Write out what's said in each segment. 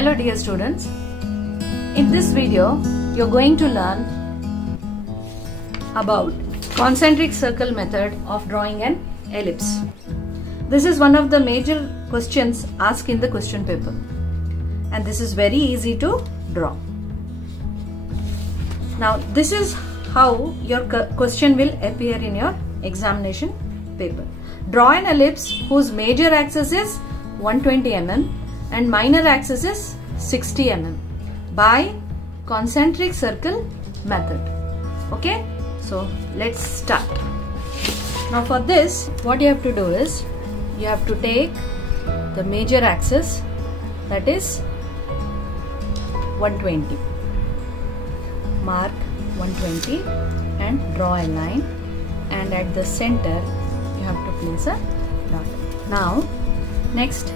Hello dear students, in this video you are going to learn about concentric circle method of drawing an ellipse. This is one of the major questions asked in the question paper and this is very easy to draw. Now this is how your question will appear in your examination paper. Draw an ellipse whose major axis is 120 mm and minor axis is 60 mm by concentric circle method. Okay, so let's start. Now for this, what you have to do is you have to take the major axis, that is 120. Mark 120 and draw a line, and at the center you have to place a dot. Now next,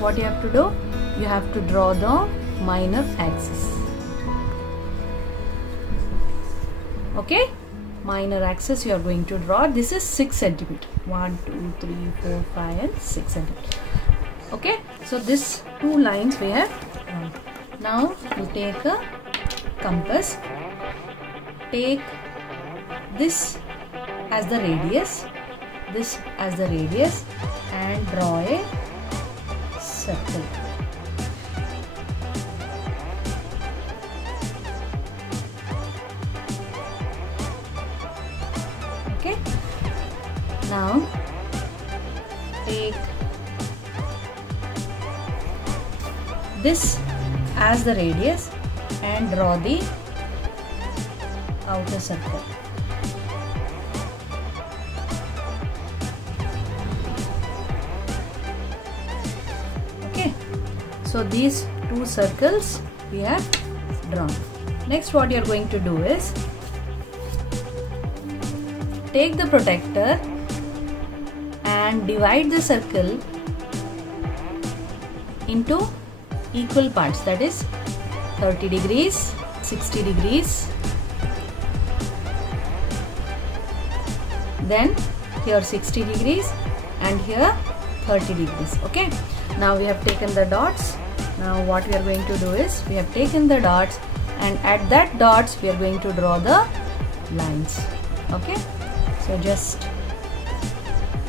what you have to do, you have to draw the minor axis. Okay, minor axis you are going to draw. This is 6 cm. 1, 2, 3, 4, 5 and 6 cm. Okay, so this two lines we have drawn. Now you take a compass, take this as the radius, this as the radius, and draw a circle. Okay, now take this as the radius and draw the outer circle. Okay, so these two circles we have drawn. Next, what you are going to do is take the protractor and divide the circle into equal parts, that is 30 degrees, 60 degrees, then here 60 degrees and here 30 degrees. Okay, now we have taken the dots. Now what we are going to do is we have taken the dots and at that dots we are going to draw the lines. Okay, so just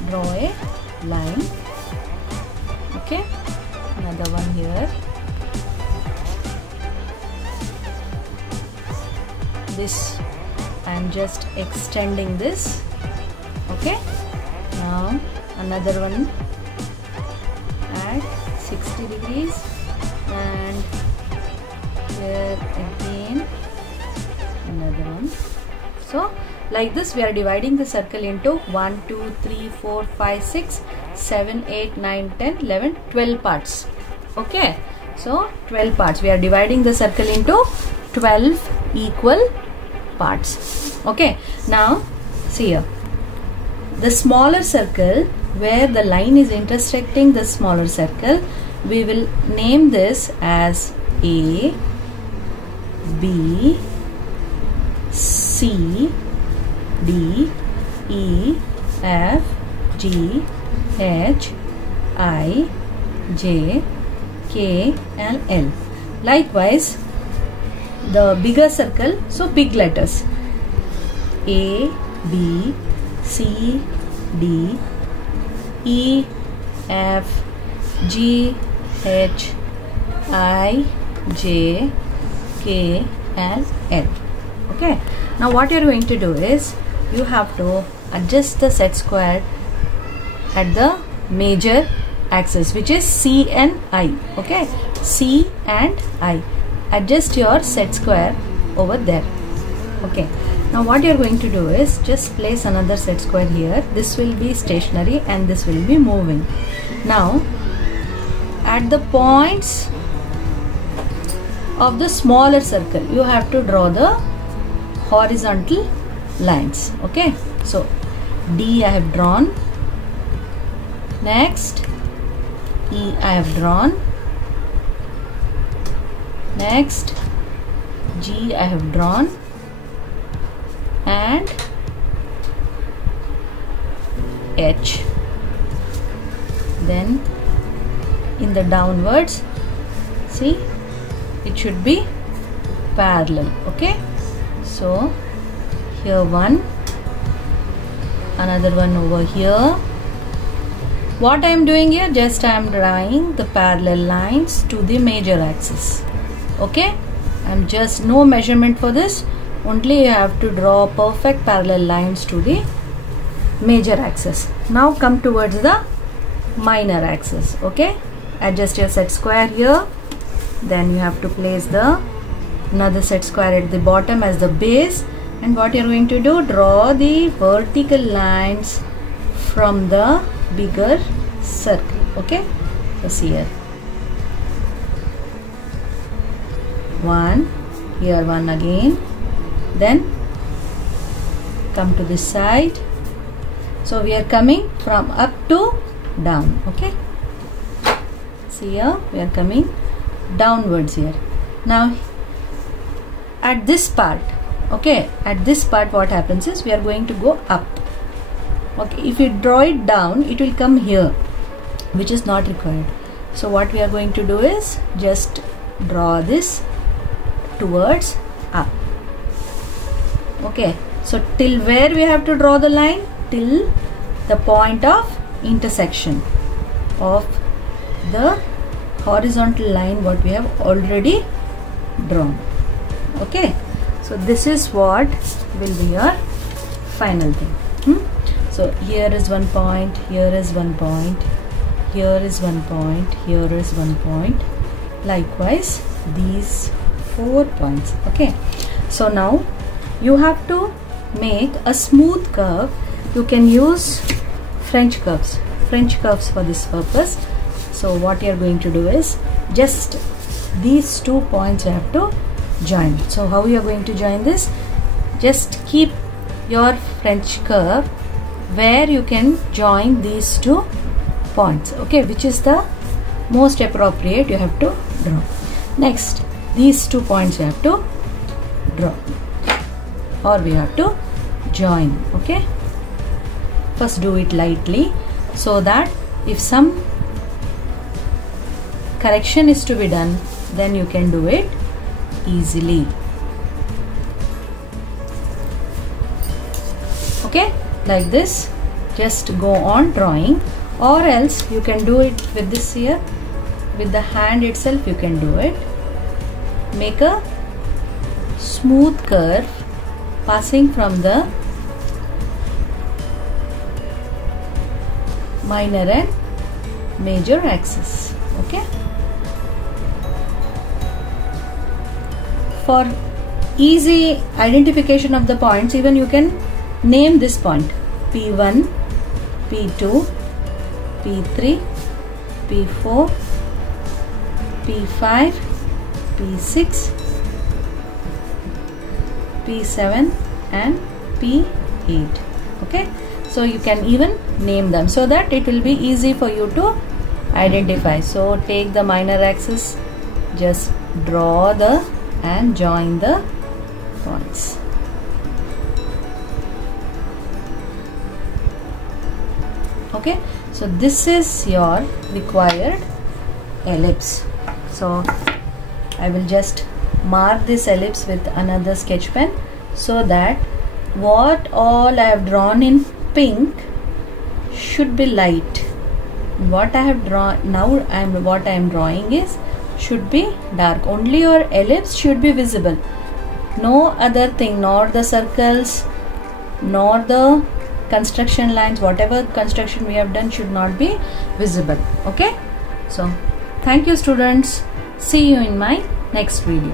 draw a line. Okay, another one here. This I am just extending this. Okay, now another one at 60 degrees and here again another one. So like this we are dividing the circle into 1, 2, 3, 4, 5, 6, 7, 8, 9, 10, 11, 12 parts. Okay, so 12 parts. We are dividing the circle into 12 equal parts. Okay, now see here, the smaller circle where the line is intersecting the smaller circle, we will name this as A, B, C, D, E, F, G, H, I, J, K and L. Likewise, the bigger circle, so big letters A, B, C, D, E, F, G, H, I, J, K and L. Okay, now what you are going to do is you have to adjust the set square at the major axis, which is C and I. Okay, C and I. Adjust your set square over there. Okay, now what you are going to do is just place another set square here. This will be stationary and this will be moving. Now at the points of the smaller circle you have to draw the horizontal lines. Okay, so D I have drawn, next E I have drawn, next G I have drawn and H. Then in the downwards, see it should be parallel. Okay, so here one, another one over here. What I am doing here, just I am drawing the parallel lines to the major axis. Okay, I'm just no measurement for this, only you have to draw perfect parallel lines to the major axis. Now come towards the minor axis. Okay, adjust your set square here, then you have to place the another set square at the bottom as the base, and what you're going to do, draw the vertical lines from the bigger circle. Okay, so see here, one, here one again, then come to this side. So we are coming from up to down. Okay, see here, we are coming downwards here. Now at this part, okay, at this part what happens is we are going to go up. Okay, if you draw it down, it will come here, which is not required. So what we are going to do is just draw this towards up. Okay, so till where we have to draw the line? Till the point of intersection of the horizontal line what we have already drawn. Okay, so this is what will be your final thing. So here is one point, here is one point, here is one point, here is one point, likewise these 4 points. Okay, so now you have to make a smooth curve. You can use French curves for this purpose. So what you are going to do is just these 2 points you have to join. So how you are going to join this? Just keep your French curve where you can join these 2 points. Okay, which is the most appropriate you have to draw. Next, these 2 points you have to draw, or we have to join. Okay, first do it lightly so that if some correction is to be done, then you can do it easily. Okay, like this, just go on drawing, or else you can do it with this here, with the hand itself you can do it. Make a smooth curve passing from the minor and major axis. Okay, for easy identification of the points, even you can name this point P1, P2, P3, P4, P5, P6, P7 and P8. Okay, so you can even name them so that it will be easy for you to identify. So take the minor axis, just draw the and join the points. Okay, so this is your required ellipse. So I will just mark this ellipse with another sketch pen so that what all I have drawn in pink should be light. What I have drawn now, what I am drawing is should be dark. Only your ellipse should be visible. No other thing, nor the circles, nor the construction lines, whatever construction we have done should not be visible. Okay, so thank you students. See you in my next video.